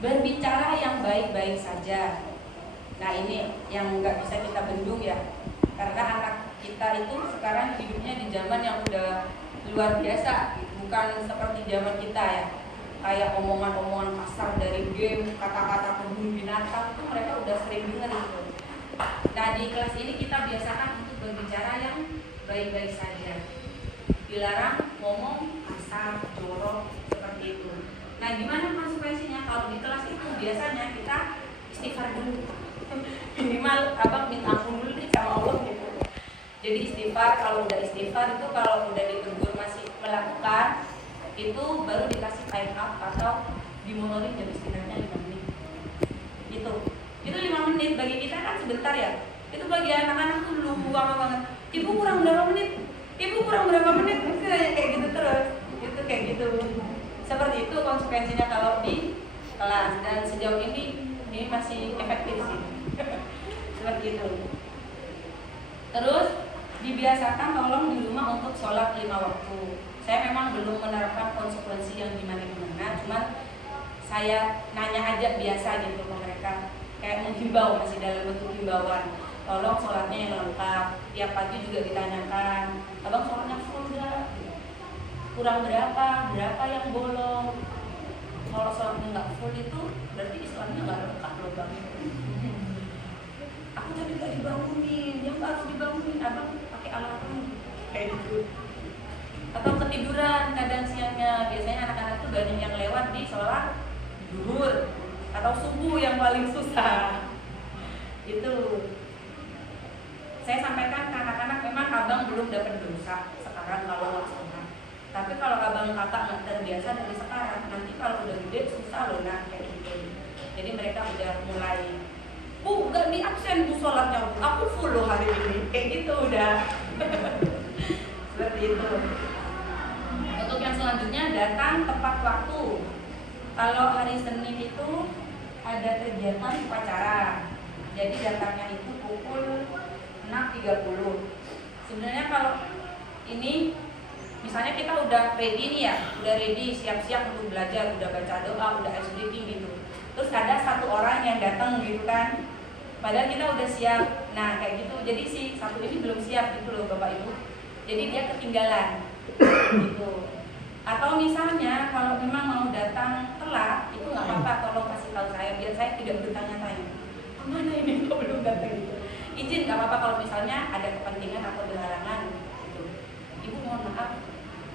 Berbicara yang baik-baik saja. Nah ini yang nggak bisa kita bendung ya, karena anak kita itu sekarang hidupnya di zaman yang udah luar biasa, bukan seperti zaman kita ya. Kayak omongan-omongan kasar dari game, kata-kata kebun binatang itu mereka udah sering dengar itu. Nah di kelas ini kita biasakan untuk berbicara yang baik-baik saja. Dilarang ngomong kasar, jorok seperti itu. Nah gimana konsekuensinya? Kalau di kelas itu biasanya kita istighfar dulu. Minimal abang minta ampun dulu nih sama Allah gitu. Jadi istighfar, kalau udah istighfar itu kalau udah ditegur masih melakukan itu baru dikasih time up atau dimotorin jam istirahatnya 5 menit. Itu 5 menit bagi kita kan sebentar ya. Itu bagi anak-anak tuh lama banget. Ibu kurang berapa menit? Ibu kurang berapa menit? Kayak gitu terus. Itu kayak gitu. Seperti itu konsekuensinya kalau di kelas, dan sejauh ini masih efektif sih. Seperti itu. Terus dibiasakan tolong di rumah untuk sholat 5 waktu. Saya memang belum menerapkan konsekuensi yang gimana-gimana, cuman saya nanya aja biasa gitu ke mereka, kayak menghimbau, masih dalam bentuk himbauan. Tolong sholatnya yang lengkap. Tiap pagi juga ditanyakan, abang sholatnya full nggak? Kurang berapa yang bolong? Kalau sholatnya nggak full itu berarti Islamnya nggak lengkap loh bang. Aku tadi nggak dibangunin, yang harus dibangunin abang pakai alarm kayak gitu. Atau ketiduran kadang siangnya, biasanya anak-anak tuh banyak yang lewat di sholat zuhur atau subuh yang paling susah. Itu saya sampaikan ke anak-anak, memang abang belum dapat dosa sekarang kalau nggak sholat. Tapi kalau abang kakak nggak terbiasa dari sekarang, nanti kalau udah gede susah loh nak kayak gitu. Jadi mereka udah mulai, bu nggak di absen bu sholatnya, aku full loh hari ini, kayak gitu udah. Seperti itu. Untuk yang selanjutnya, datang tepat waktu. Kalau hari Senin itu ada kegiatan upacara, jadi datangnya itu pukul 6.30. Sebenarnya kalau ini misalnya kita udah ready nih ya, udah ready siap-siap untuk belajar, udah baca doa, udah ice breaking gitu. Terus ada satu orang yang datang gitu kan, padahal kita udah siap. Nah kayak gitu, jadi si satu ini belum siap gitu loh Bapak Ibu. Jadi dia ketinggalan gitu. Atau misalnya kalau memang mau datang telat, itu nggak apa-apa, tolong kasih tahu saya biar saya tidak bertanya-tanya kemana ini kok belum datang gitu. Izin nggak apa-apa kalau misalnya ada kepentingan atau berhalangan gitu. Ibu mohon maaf,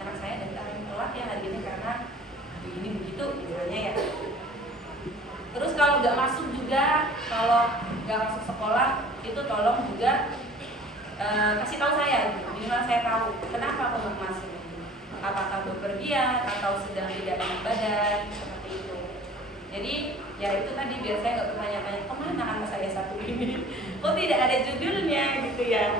anak saya datang telat ya hari ini karena begini begitu misalnya ya. Terus kalau nggak masuk juga, kalau nggak masuk sekolah itu tolong juga kasih tahu saya, minimal saya tahu kenapa kok nggak masuk. Apakah bepergian atau sedang tidak enak badan, seperti itu. Jadi ya itu tadi biar saya nggak bertanya-tanya kemana anak saya satu ini, kok tidak ada judulnya gitu ya.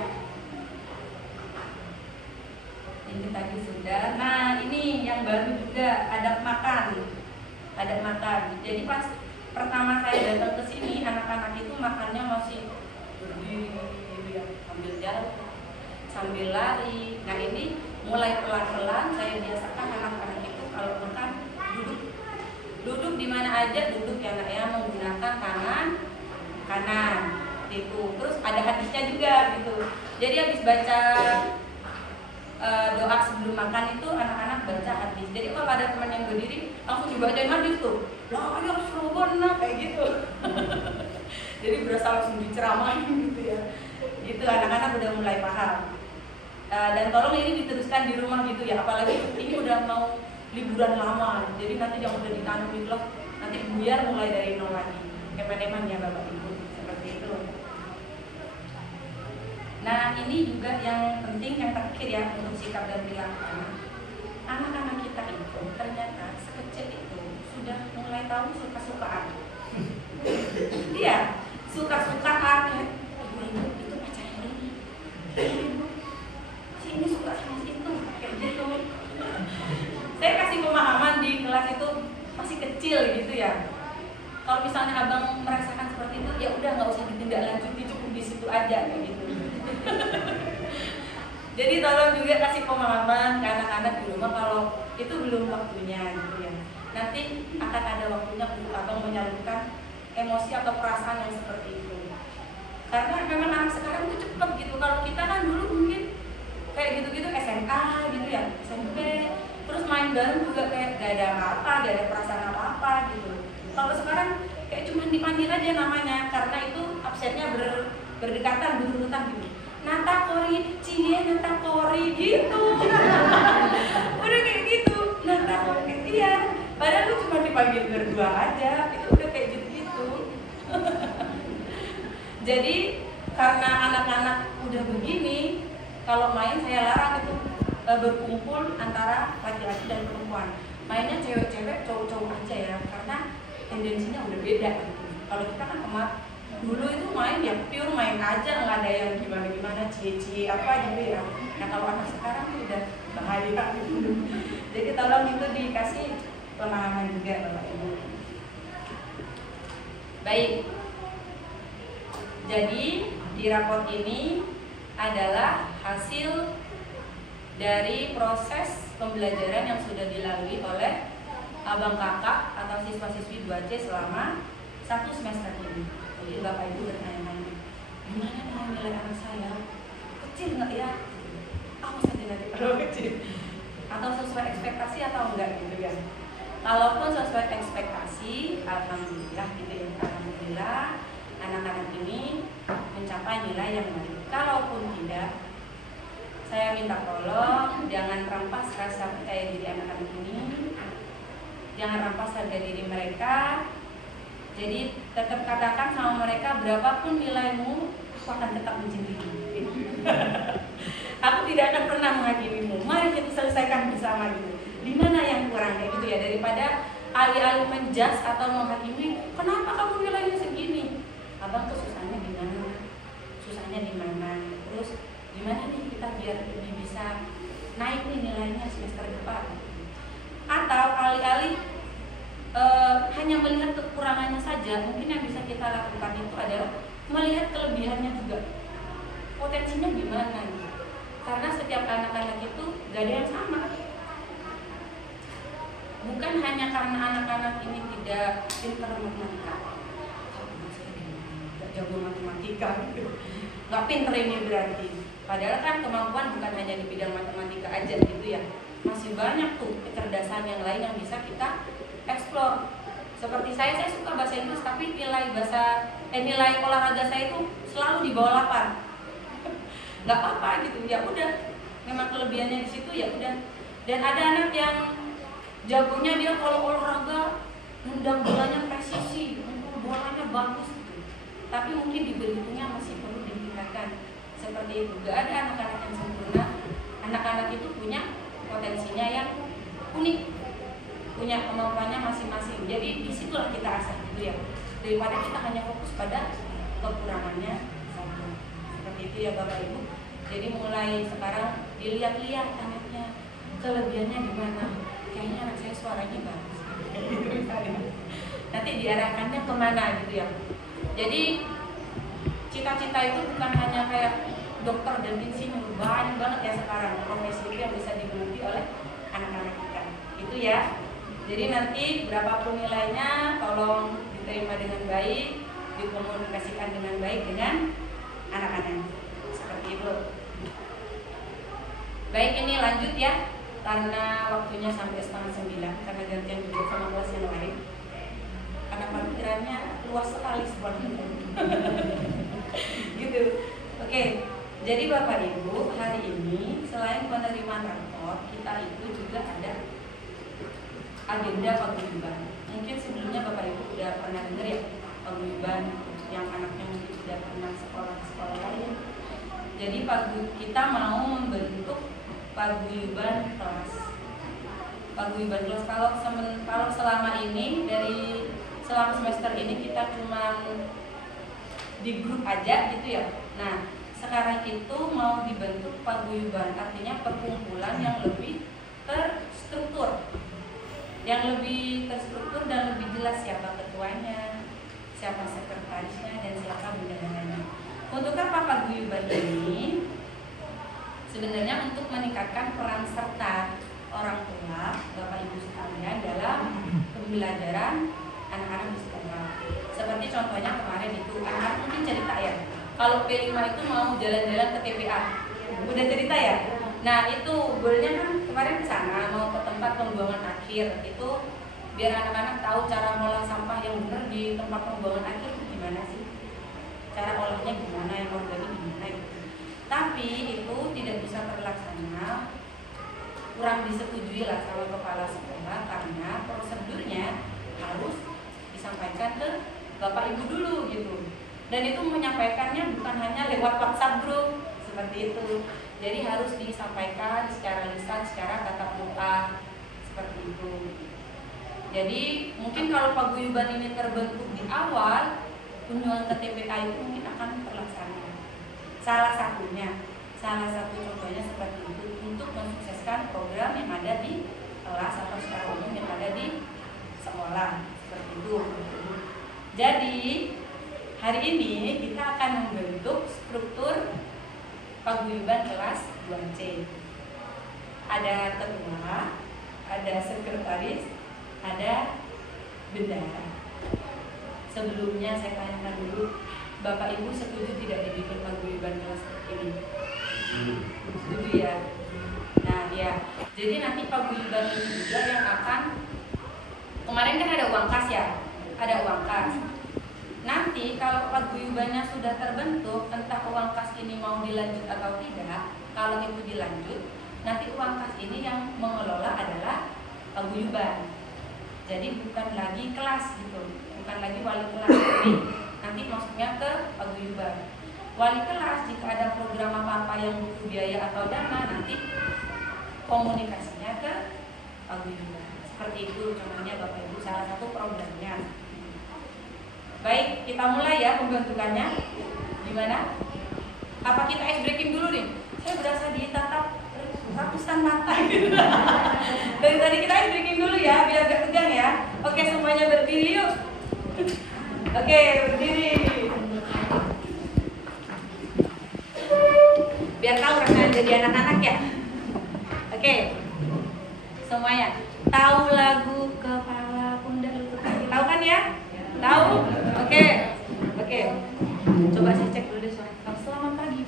Ini tadi sudah. Nah ini yang baru juga, adab makan. Jadi pas pertama saya datang ke sini, anak-anak itu makannya masih berdiri gitu ya, sambil jalan, sambil lari. Nah ini mulai pelan-pelan saya biasakan anak-anak itu kalau makan duduk di mana aja, duduk ya nak ya, menggunakan tangan kanan itu. Terus ada hadisnya juga gitu. Jadi habis baca doa sebelum makan itu anak-anak baca hadis. Jadi kalau ada teman yang berdiri langsung dibacain hadis tuh, lah ayo Rasulullah kayak gitu. Jadi berasa langsung diceramahin gitu ya. Gitu anak-anak udah mulai paham. Dan tolong ini diteruskan di rumah gitu ya, apalagi ini udah mau liburan lama, jadi nanti yang udah ditanam di kelas nanti buyar mulai dari nol lagi. Kemen-kemen ya Bapak Ibu, seperti itu. Nah ini juga yang penting, yang terakhir ya untuk sikap dan perilaku anak-anak kita itu ternyata sekecil itu sudah mulai tahu suka-sukaan. Iya, suka-sukaan ya. Ibu itu pacarnya ini. Ini suka sama itu kayak gitu. Saya kasih pemahaman di kelas itu masih kecil gitu ya. Kalau misalnya abang merasakan seperti itu, ya udah nggak usah ditindaklanjuti, cukup di situ aja kayak gitu. Jadi tolong juga kasih pemahaman ke anak-anak di rumah kalau itu belum waktunya gitu ya. Nanti akan ada waktunya untuk abang menyalurkan emosi atau perasaan yang seperti itu. Karena memang anak sekarang itu cepet gitu. Kalau kita kan dulu mungkin kayak gitu-gitu SMA gitu ya, SMP, terus main bareng juga kayak gak ada apa-apa, gak ada perasaan apa-apa gitu. Kalau sekarang kayak cuma dipanggil aja namanya, karena itu absennya berdekatan, berurutan gitu. Nata Kori, cie Nata Kori gitu. Udah kayak gitu, Nata Kori, iya. Padahal lu cuma dipanggil berdua aja, itu udah kayak gitu-gitu. Jadi karena anak-anak udah begini, kalau main saya larang itu berkumpul antara laki-laki dan perempuan. Mainnya cewek-cewek, cowok-cowok aja ya, karena tendensinya udah beda gitu. Kalau kita kan dulu itu main ya pure main aja, nggak ada yang gimana-gimana, cie-cie apa gitu ya. Nah kalau anak sekarang tuh udah bahaya gitu. Jadi tolong itu dikasih pemahaman juga Bapak Ibu. Baik. Jadi di raport ini adalah hasil dari proses pembelajaran yang sudah dilalui oleh abang kakak atau siswa-siswi 2C selama 1 semester ini. Jadi Bapak Ibu bertanya-tanya, gimana nih nilai anak saya? Kecil nggak ya? Awas saja nanti kalau kecil. Atau sesuai ekspektasi atau enggak gitu ya. Kalaupun sesuai ekspektasi, alhamdulillah gitu ya. Alhamdulillah anak-anak ini mencapai nilai yang baik. Kalaupun tidak, saya minta tolong jangan rampas rasa percaya diri anak-anak ini. Jangan rampas harga diri mereka. Jadi tetap katakan sama mereka, berapapun nilaimu, aku akan tetap mencintaimu. Aku tidak akan pernah menghakimimu. Mari kita selesaikan bersama gitu. Di mana yang kurang kayak gitu ya, daripada alih-alih menjudge atau menghakimi, kenapa kamu nilainya segini? Abang tuh susahnya di mana? Susahnya di mana? Terus gimana nih kita biar lebih bisa naik nih nilainya semester depan? Atau alih-alih hanya melihat kekurangannya saja, mungkin yang bisa kita lakukan itu adalah melihat kelebihannya juga. Potensinya gimana gitu. Karena setiap anak-anak itu gak ada yang sama. Bukan hanya karena anak-anak ini tidak pintar matematika, gak jago matematika gitu. Gak pintar ini berarti. Padahal kan kemampuan bukan hanya di bidang matematika aja gitu ya. Masih banyak tuh kecerdasan yang lain yang bisa kita explore. Seperti saya suka bahasa Inggris, tapi nilai olahraga saya itu selalu di bawah 8. Nggak apa-apa gitu, ya udah. Memang kelebihannya di situ ya udah. Dan ada anak yang jagonya dia kalau olahraga nendang bolanya presisi, bolanya bagus gitu. Tapi mungkin di berhitungnya masih perlu ditingkatkan. Seperti itu. Nggak ada anak-anak yang sempurna. Anak-anak itu punya potensinya yang unik, punya kemampuannya masing-masing. Jadi disitulah kita asah gitu ya, daripada kita hanya fokus pada kekurangannya saja. Seperti itu ya Bapak Ibu. Jadi mulai sekarang dilihat-lihat anaknya, kelebihannya di mana. Kayaknya anak saya suaranya bagus. Nanti diarahkannya kemana gitu ya. Jadi cita-cita itu bukan hanya kayak dokter dan insinyur, banyak banget ya sekarang profesi itu yang bisa digeluti oleh anak-anak kita. Itu ya. Jadi nanti berapapun nilainya tolong diterima dengan baik, dikomunikasikan dengan baik dengan anak-anak. Seperti itu. Baik, ini lanjut ya, karena waktunya sampai 8:30 karena gantian juga sama kelas yang lain. Karena parkirannya luas sekali sebenarnya. Gitu. Oke. Jadi Bapak Ibu, hari ini selain penerimaan rapor, kita itu juga ada agenda paguyuban. Mungkin sebelumnya Bapak Ibu sudah pernah dengar ya paguyuban yang anaknya mungkin tidak pernah sekolah lain. Jadi kita mau membentuk paguyuban kelas. Paguyuban kelas kalau selama ini selama semester ini kita cuma di grup aja gitu ya. Nah, sekarang itu mau dibentuk paguyuban, artinya perkumpulan yang lebih terstruktur. Yang lebih terstruktur dan lebih jelas siapa ketuanya, siapa sekretarisnya, dan siapa bendaharanya. Untuk apa paguyuban ini? Sebenarnya untuk meningkatkan peran serta orang tua, Bapak Ibu sekalian dalam pembelajaran anak-anak di sekolah. Seperti contohnya kemarin itu, anak-anak mungkin cerita ya, kalau P5 itu mau jalan-jalan ke TPA, udah cerita ya. Nah itu goalnya kan kemarin ke sana, mau ke tempat pembuangan akhir itu, biar anak-anak tahu cara ngolah sampah yang benar di tempat pembuangan akhir itu gimana sih, cara olahnya gimana, yang organik gimana gitu. Tapi itu tidak bisa terlaksana, kurang disetujui lah sama kepala sekolah karena prosedurnya harus disampaikan ke Bapak Ibu dulu gitu. Dan itu menyampaikannya bukan hanya lewat WhatsApp group seperti itu. Jadi harus disampaikan secara lisan, secara tatap muka seperti itu. Jadi mungkin kalau paguyuban ini terbentuk di awal, kunjungan ke TPA itu mungkin akan terlaksana. Salah satu contohnya seperti itu untuk mensukseskan program yang ada di kelas atau secara umum yang ada di sekolah seperti itu. Jadi hari ini kita akan membentuk struktur paguyuban kelas 2C. Ada ketua, ada sekretaris, ada bendahara. Sebelumnya saya tanyakan dulu, Bapak Ibu setuju tidak dibikin paguyuban kelas ini? Setuju ya? Nah ya, jadi nanti paguyuban ini juga yang akan, kemarin kan ada uang kas ya, ada uang kas. Nanti kalau paguyubannya sudah terbentuk, entah uang kas ini mau dilanjut atau tidak. Kalau itu dilanjut, nanti uang kas ini yang mengelola adalah paguyuban. Jadi bukan lagi kelas gitu, bukan lagi wali kelas, tapi nanti maksudnya ke paguyuban. Wali kelas jika ada program apa-apa yang butuh biaya atau dana, nanti komunikasinya ke paguyuban. Seperti itu contohnya Bapak Ibu, salah satu programnya. Baik, kita mulai ya pembentukannya. Gimana? Apa kita ice breaking dulu nih? Saya berasa ditatap ratusan mata gitu. Dari tadi kita ice breaking dulu ya, biar gak tegang ya. Oke, semuanya berdiri yuk. Oke, berdiri. Biar tahu rasanya jadi anak-anak ya. Oke, semuanya tahu lagu Kepala Pundak Lutut Kaki? Tahu kan ya? Tahu? Oke. Coba saya cek dulu deh suara. Selamat pagi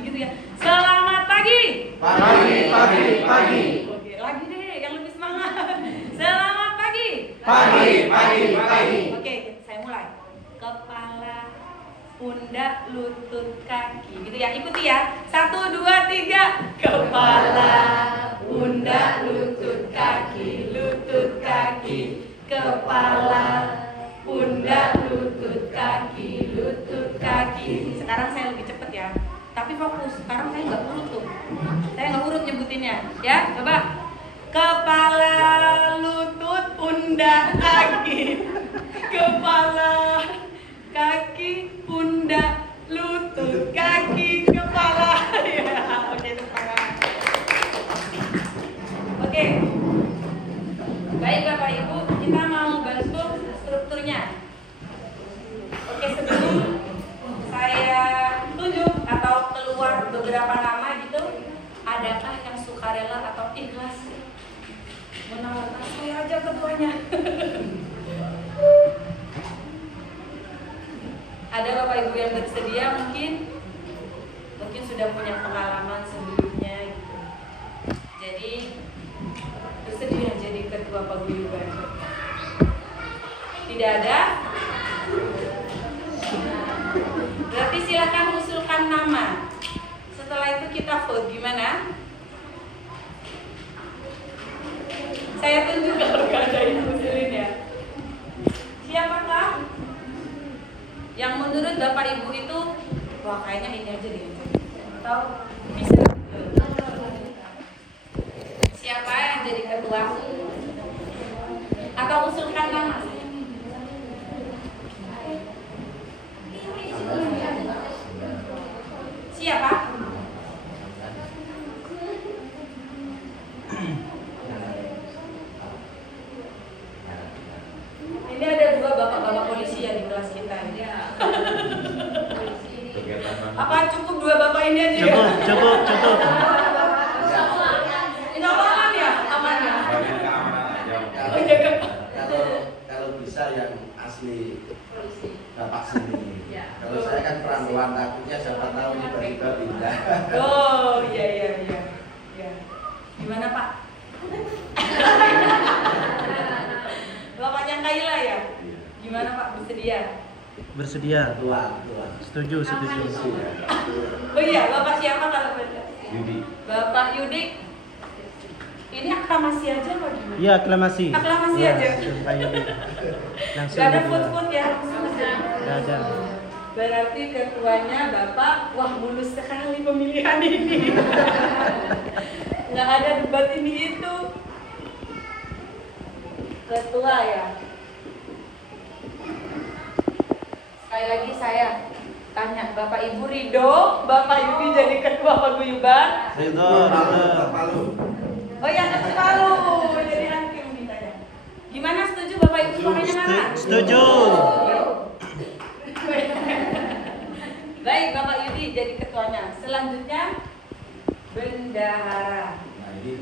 gitu ya. Selamat pagi. Pagi. Oke, lagi deh yang lebih semangat. Selamat pagi. Pagi. Oke, saya mulai. Kepala, pundak, lutut, kaki. Gitu ya. Ikuti ya. 1, 2, 3. Kepala, pundak, lutut, kaki. Lutut, kaki. Kepala, pundak, lutut, kaki, lutut, kaki. Sekarang saya lebih cepat ya. Tapi fokus. Sekarang saya nggak urut tuh. Saya nggak urut nyebutinnya. Ya, coba. Kepala, lutut, pundak, kaki. Kepala, kaki, pundak, lutut, kaki, kepala. Ya, oke, semangat. Oke. Baik Bapak Ibu, kita mau bentuk strukturnya. Oke, sebelum saya tunjuk atau keluar beberapa nama gitu, adakah yang sukarela atau ikhlas menawarkan saya aja ketuanya? Ada Bapak Ibu yang bersedia mungkin sudah punya pengalaman sebelumnya gitu. Jadi bersedia jadi ketua paguyuban? Tidak ada? Berarti silakan usulkan nama. Setelah itu kita vote. Gimana? Saya tunjuk kalau nggak ada yang usulin ya. Siapakah yang menurut Bapak Ibu itu, wah kayaknya ini aja deh, atau bisa? Siapa yang jadi ketua? Atau usulkan nama? Siapa? Ini ada 2 bapak-bapak polisi yang di kelas kita. Apa cukup 2 bapak ini aja ya? Cukup. Ini aman ya? Aman ya? Kalau bisa bisa yang asli Polisi. Bapak sini. Ya. Kalau saya kan peran takutnya siapa tahu tiba-tiba pindah. Oh iya. Gimana Pak? Bapaknya Kaila ya? Gimana Pak, bersedia? Bersedia. Tua. Setuju. Oh iya, Bapak siapa kalau beda? Yudi. Bapak Yudi. Ini aklamasi aja Pak gimana? Iya, aklamasi. Aklamasi Ya, aja. Pak Yudi. Langsung. Gak ada berdua. food ya, langsung aja. Gak ada. Berarti ketuanya Bapak, wah mulus sekali pemilihan ini. Nggak ada debat ini itu. Ketua ya. Sekali lagi saya tanya, Bapak Ibu Ridho, Bapak Yudi jadi ketua paguyuban? Ridho. Palu. Oh ya, ketua Palu, jadi hakim ditanya. Gimana, setuju Bapak Ibu suaranya mana? Setuju. Baik, Bapak Yudi jadi ketuanya. Selanjutnya bendahara.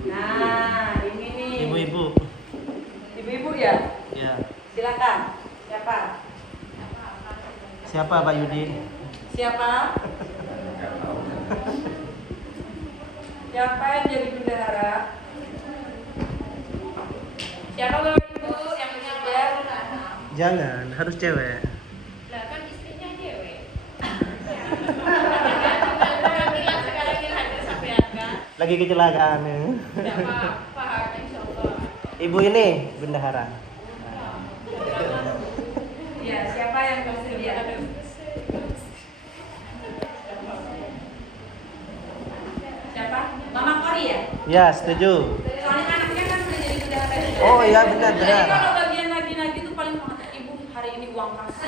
Nah, ini nih. Ibu-ibu. Ibu-ibu ya? Ya. Silakan. Siapa? Siapa Pak Yudi? Siapa? Siapa yang jadi bendahara? Siapa Bapak Ibu yang bersedia? Jangan, harus cewek. Lah kan istrinya cewek. Lagi kecelakaan ya. Tidak apa-apa, insyaallah. Ibu ini bendahara. Ya, siapa yang bersedia? Siapa? Mama Kori ya? Ya, setuju. Soalnya anaknya kan sudah jadi bendahara. Oh iya, benar. Jadi kalau bagian lagi-lagi itu paling banget, Ibu hari ini uang kas.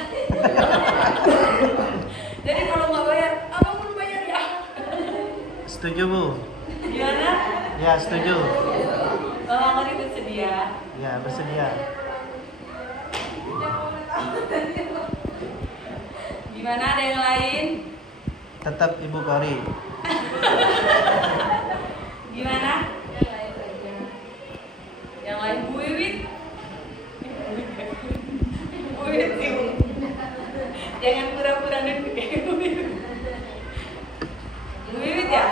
Jadi kalau nggak bayar, abang belum bayar ya. Setuju, Bu. Gimana? Ya, setuju. Mama Kori bersedia. Ya, bersedia. Gimana, ada yang lain? Tetap Ibu Kori. Gimana? Yang lain Bu Wiwit. Bu Wiwit sih. Jangan pura-pura nunduk ya Bu Wiwit. Bu Wiwit ya?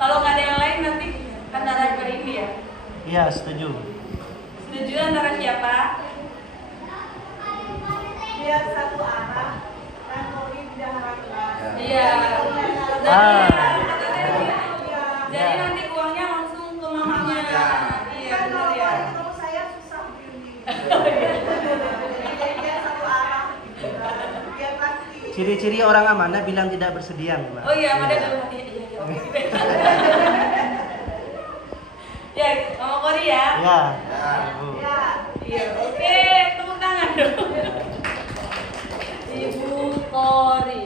Kalau nggak ada yang lain nanti antara dua ini ya. Iya, setuju. Setuju antara siapa? Biar satu arah dan Kori bendahara kelas. Iya. Ah. Jadi nanti uangnya langsung ke mamanya. Iya, Kan benar kalau ya. Kori ketemu saya susah bimbing. Jadi biar satu arah. Biar pasti. Ciri-ciri orang amanah bilang tidak bersedia, Mbak. Oh iya, pada dalam hati. Iya, oke. Ya, Mama Kori ya. Ya. Bu. Ya. Iya, oke, tepuk tangan dong. Ibu Kori.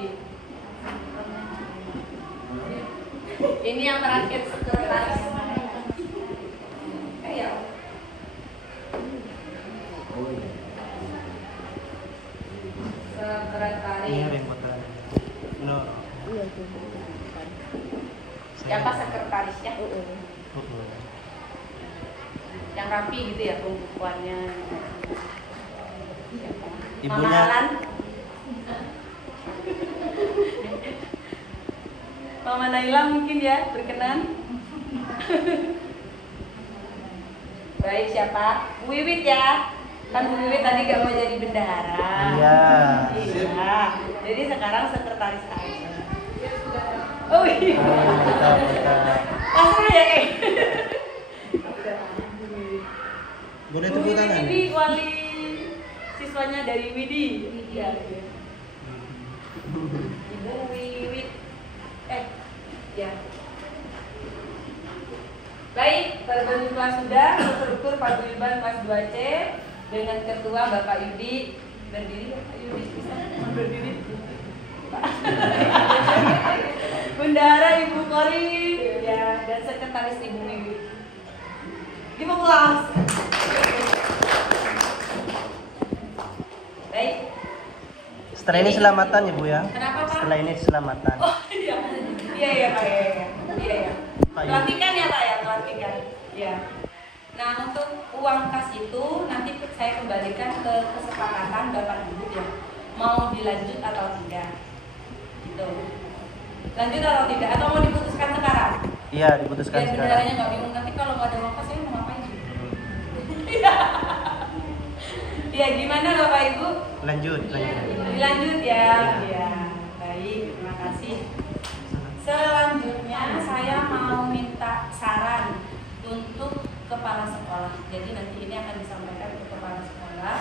Ini yang terakhir sekretaris. Ya. Sekretaris. Ini remotan. No. Siapa sekretarisnya? Yang rapi gitu ya pembukuannya. Siapa? Ibunya. Mama Alan. Mama Naila mungkin ya berkenan. Baik, siapa? Bu Wiwit ya. Kan Bu Wiwit tadi gak mau jadi bendahara. Iya. Iya. Jadi sekarang sekretaris aja. Oh iya. Pasrah ya kayak. Boleh Bu tepuk tangan. Wiwit wali siswanya dari Widi. Iya. Ibu Wiwit. Ya. Baik, terbagi kelas sudah, struktur paguyuban kelas 2C dengan ketua Bapak Yudi. Berdiri Bapak Yudi, bisa berdiri. Bendahara Ibu Kori, ya, dan sekretaris Ibu Wiwit. Terima kasih. Baik. Setelah ini selamatan ya, Bu ya. Kenapa, Pak? Setelah ini selamatan. Oh iya, iya Pak, iya. Pak Yudi. Pelantikan ya Pak ya, pelantikan. Ya. Nah, untuk uang kas itu nanti saya kembalikan ke kesepakatan Bapak Ibu ya. Mau dilanjut atau tidak? Gitu. Lanjut atau tidak? Atau mau diputuskan sekarang? Iya, diputuskan Biar sekarang. benderanya nggak bingung nanti kalau nggak ada uang kas saya mau ngapain? Ya gimana Bapak Ibu? Lanjut. Dilanjut ya. Ya. Baik, terima kasih. Selanjutnya saya mau minta saran untuk kepala sekolah. Jadi nanti ini akan disampaikan ke kepala sekolah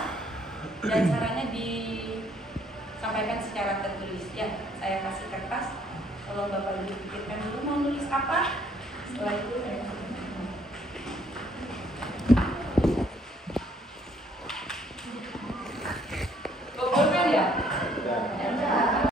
dan sarannya disampaikan secara tertulis. Ya, saya kasih kertas. Kalau Bapak Ibu pikirkan dulu mau nulis apa, setelah itu saya